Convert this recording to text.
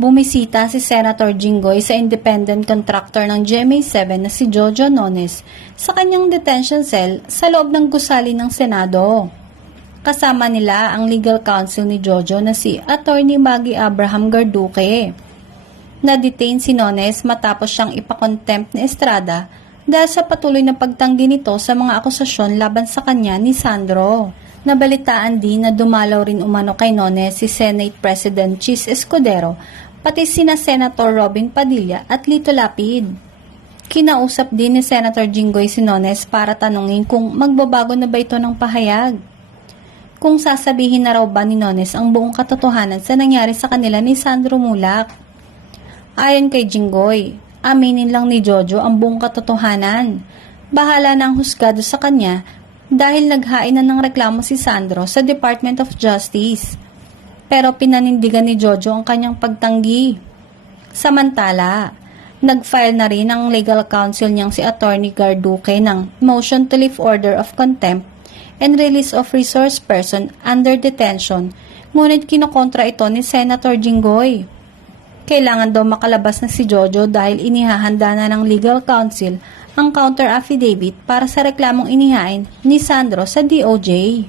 Bumisita si Senator Jinggoy sa independent contractor ng GMA7 na si Jojo Nones sa kanyang detention cell sa loob ng gusali ng Senado. Kasama nila ang legal counsel ni Jojo na si Attorney Maggie Abraham Garduque. Na-detain si Nones matapos siyang ipakontempt ni Estrada dahil sa patuloy na pagtanggi nito sa mga akusasyon laban sa kanya ni Sandro. Nabalitaan din na dumalaw rin umano kay Nones si Senate President Chis Escudero, pati sina Senator Robin Padilla at Lito Lapid. Kinausap din ni Senator Jinggoy si Nones para tanungin kung magbabago na ba ito ng pahayag. Kung sasabihin na raw ba ni Nones ang buong katotohanan sa nangyari sa kanila ni Sandro Mulak. Ayon kay Jinggoy, aminin lang ni Jojo ang buong katotohanan. Bahala na ang husgado sa kanya dahil naghain na ng reklamo si Sandro sa Department of Justice. Pero pinanindigan ni Jojo ang kanyang pagtanggi. Samantala, nag-file na rin ang legal counsel niyang si Attorney Garduque ng motion to lift order of contempt and release of resource person under detention, ngunit kinokontra ito ni Senator Jinggoy. Kailangan daw makalabas na si Jojo dahil inihahanda na ng legal counsel ang counter affidavit para sa reklamong inihain ni Sandro sa DOJ.